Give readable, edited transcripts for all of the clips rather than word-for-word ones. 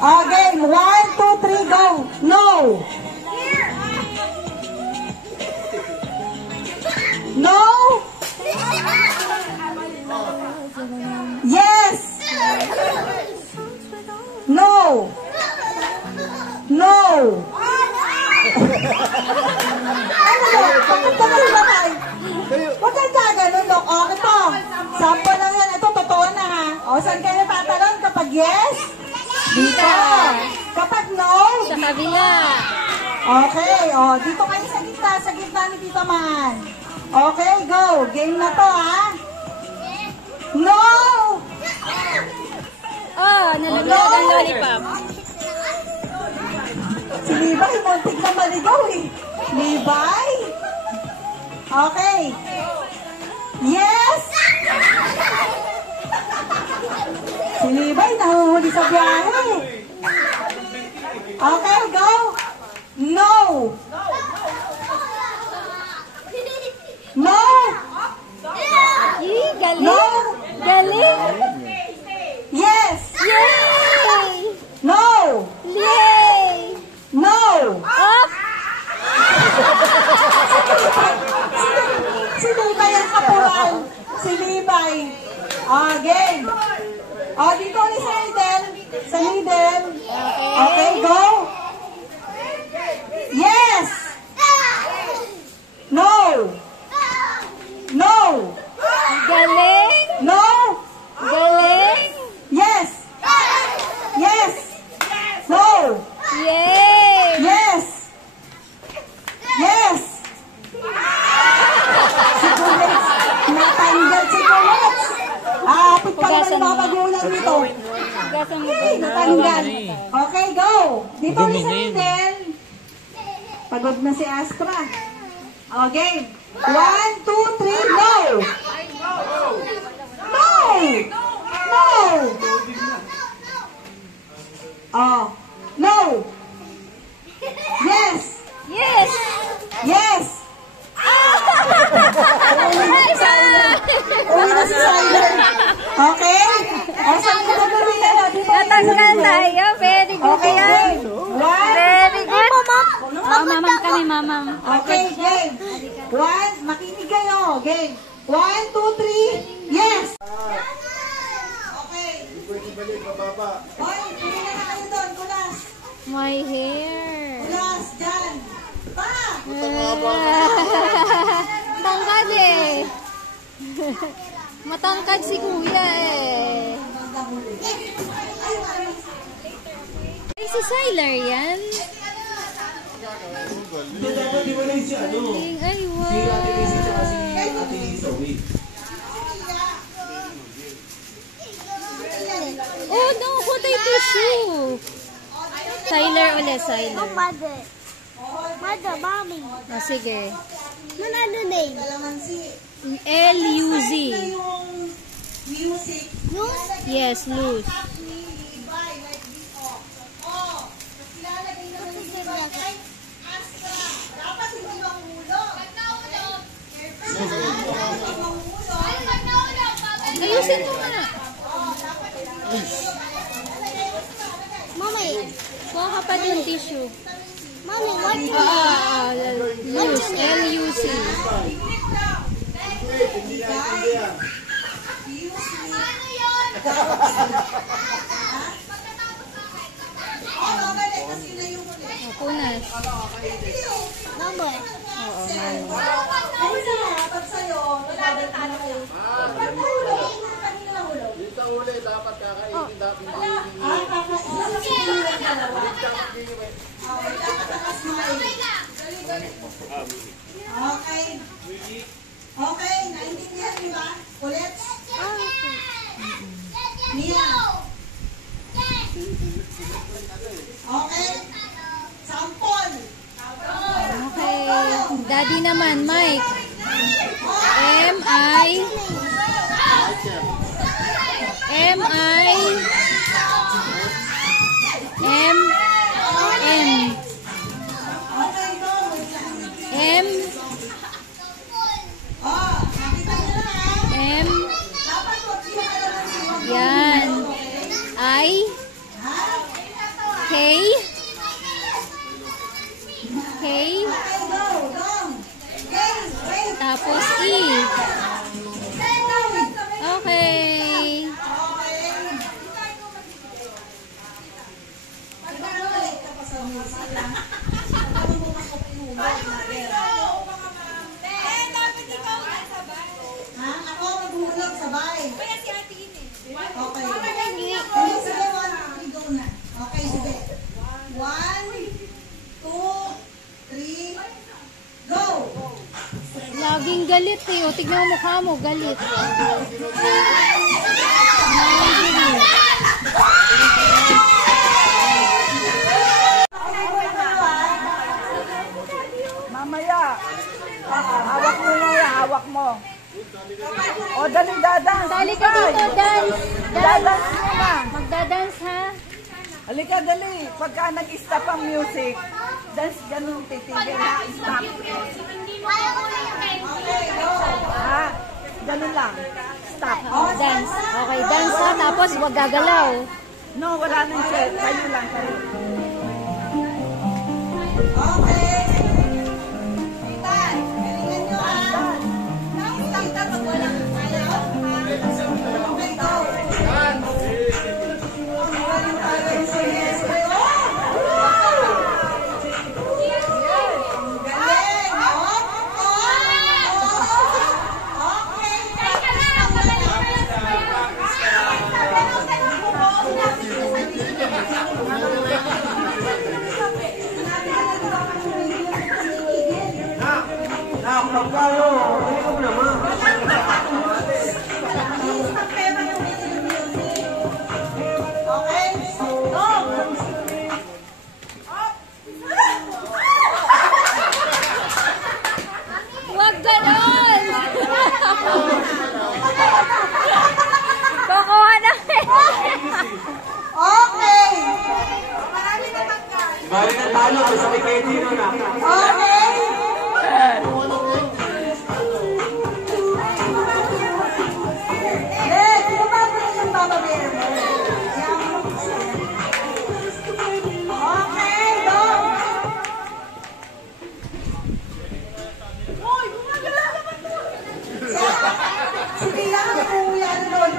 Okay, 1, 2, 3, go. No. No. Yes. No. No. Ano ba? Bakit ka nalilakay? Huwag kang gaganon, Dok. O, ito. Sample lang yan. Ito, totoo na ha. O, saan kayo tatalon? Kapag yes? Dito. Kapag no? Sa kabila. Okay. O, dito kayo sa gitna. Sa gitna ni Tito Man. Okay, go. Game na to, ha? No! Oh, nalaglag ang lollipop. Si Libay, muntik na maligaw eh. Libay? Okay. Yes! Si Libay, nahuhuli sa biyahe. Okay, go. No! No! Galing. No! Galing. Yes! Yay! No! Yay! No! Oh! Si Libay ang kapuran. Si Libay. Game. Dito ulit sa Eden. Sa Eden. Okay, go. Yes! No! No! Galing. No! Galing. Yes! Yes! No! Yay! Yes! Yes! Si Bullets, natanggal si Bullets. Apit pa naman yung mga magulang nito. Gasa mo. Hey, natanggal. Okay, go. Dito ulit sa Eden. Pagod na si Astra. Okay. 1, 2, 3, no! No! No! Oh. No! Yes! Yes! Yes! Uwi na si Siler. Okay? Saan ka gagawin na? Natanggal tayo. Very good Okay, yan. game. 1. Very good. Oh, mamam kami, mamam. Okay, game. 1. Makinig kayo. Game. 1, 2, 3. Yes! Okay. Hoy, pili na kayo doon. Kulas. My hair. Kulas, dyan. Pa! Tangkad eh. Matangkad si kuya eh. Ay, si Siler yan. Ay, wow. Oh no, what ay tissue. Siler ulit, Siler. Mother, mommy. Oh, sige. Ano name? L-U-Z. Music. Yes, loose. Ayusin mo nga. Mommy, Kuha ka pa din tissue. mommy, what do you Loose. L-U-C. Punas. Number. Oo, mami. Ay, dapat sa'yo. Nagdadala kayo. Pagtulog. Kanina lang hulog. Dito ang uli, dapat kakainin, dapat hindi. Okay. Okay, naintindihan niyo ba? Ulit. Mia. Okay. Sample. Okay. Daddy naman, Mike. M-I. Tapos E. Okay. Ha? Ako maghulog sabay. Kaya si Ate Ine. Okay. Sige, sige, 1, 2, 3, go na. Okay, sige. 1, 2, 3, go! Laging galit eh. O, tignan mo mukha mo, galit. Mamaya. Hawak mo na yan, hawak mo. O, dali, dadance. Sali ka dito, dance. Dadance mo na. Magdadance ha. Halika, dali. Pagka nag-stop ang music, dance ganun titigil na stop. Ha? Ganun lang. Stop. Dance. Okay, dance ha. Tapos wag gagalaw. No, wala nang set. Kayo lang, kayo. Okay. Itan, galingan nyo ha. Tita, pag walang sayaw, ha? Okay, go. Walang tayo sa yes. Galing. Wag ganon! Kukuha na Okay. Balik na talo, basta may kayo dito na. Okay. Let, kumbago na yung Mama Bear mo. Okay, go. Hoy, gumagala naman to. Sige lang, kuya, Lord. Sige,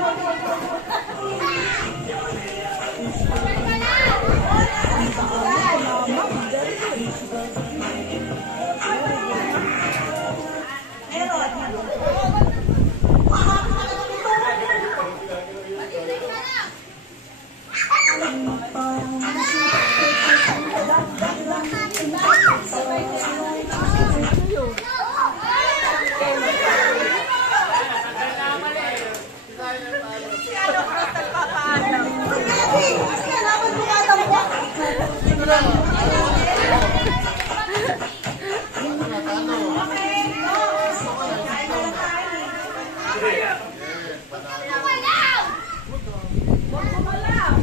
naman tumatampo.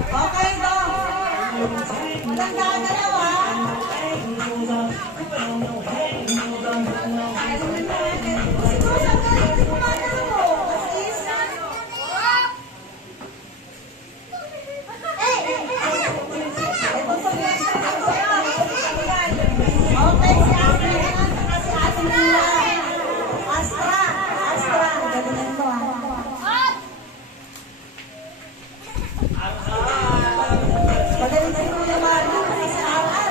Okay, go. Walang gagalaw, ha? Susan, hindi gumagalaw mo. Please. Ito sa next. Okay, si Astra naman, saka si Ate Mila. Astra. Galingan mo, ha? Magaling si Kuya Mario kasi sa araw.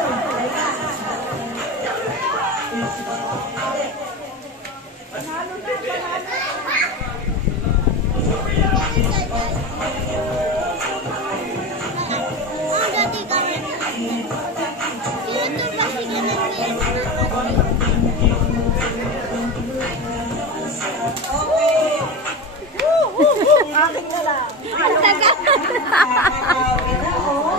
Oh, dati ka rin. Sino to ba si ganun Okay. Akin na lang. Ang tagal. Nakakawin na, oh.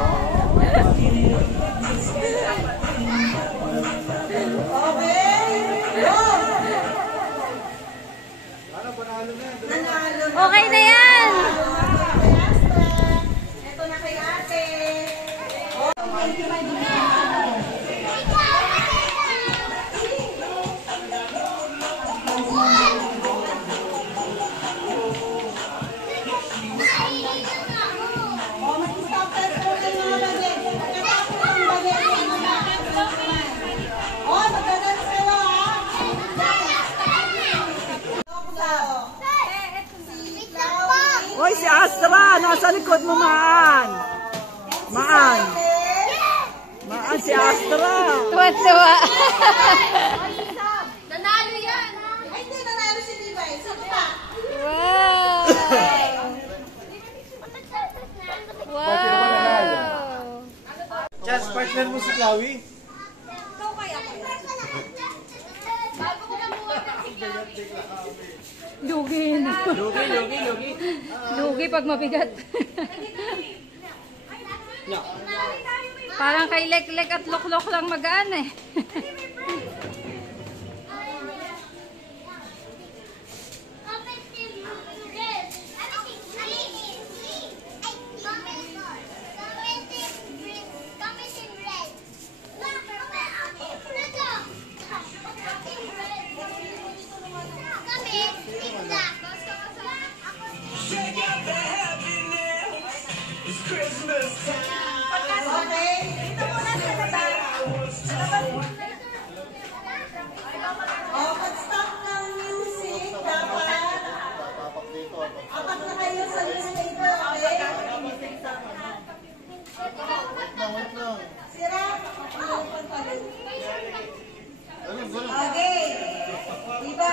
Okay. Go. Nanalo na. Okay na yan. Ito na kay ate. Oh, mag-stop tayo po ng mga bagay. Pagkatapos ng bagay, oh, magdadance kayo, ha? nasa likod mo, Maan. Maan. Maan, si Astra. Tuwa-tuwa. Nanalo yan! Ay, hindi, nanalo si Levi. Sino pa? Wow. Wow. Chas, partner mo si Chloe. Bago ko na buwan si Lugi na. Lugi pag mabigat. Parang kay Lek-Lek at Lok-Lok lang magaan eh. Okay. Oh, pag-stop ng music, dapat apat na kayo sa newspaper, okay? Sira, makapagpan pa rin. Okay. Levi.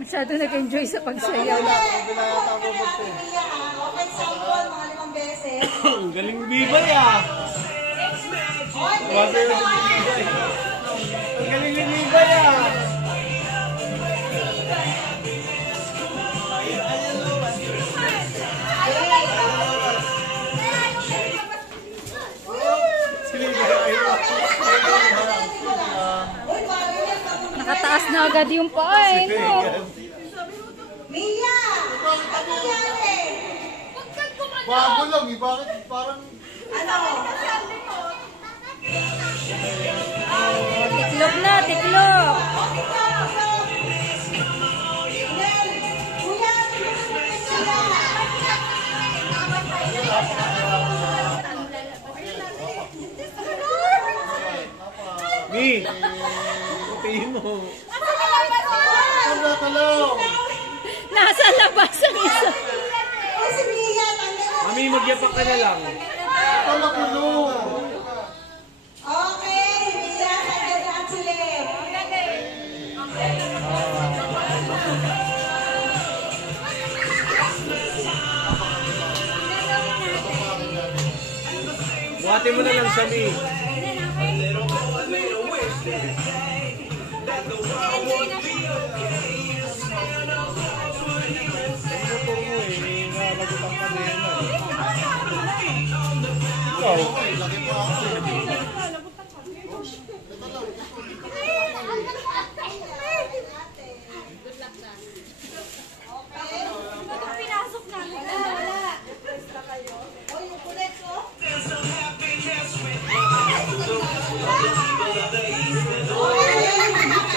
Masyado nag-enjoy sa pagsayaw. Okay, sample, mga 5 beses. Galing bibay ah. Ang galing ni bibay ah. Nakataas na agad yung paay, no? Mia! Ano nangyari? Bago lang eh, bakit parang... Ano? Tiklop na, tiklop. Mi, pupihin mo. Talong! Nasa labas ang isa. Mami, magyapak ka na lang. Talong! Okay, Mia, kagandaan sila. Buhati mo na lang siya, Mi.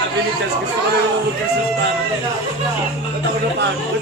Sabi ni Chas, gusto ko na lumabog ka sa stand. Ba't ako napagod?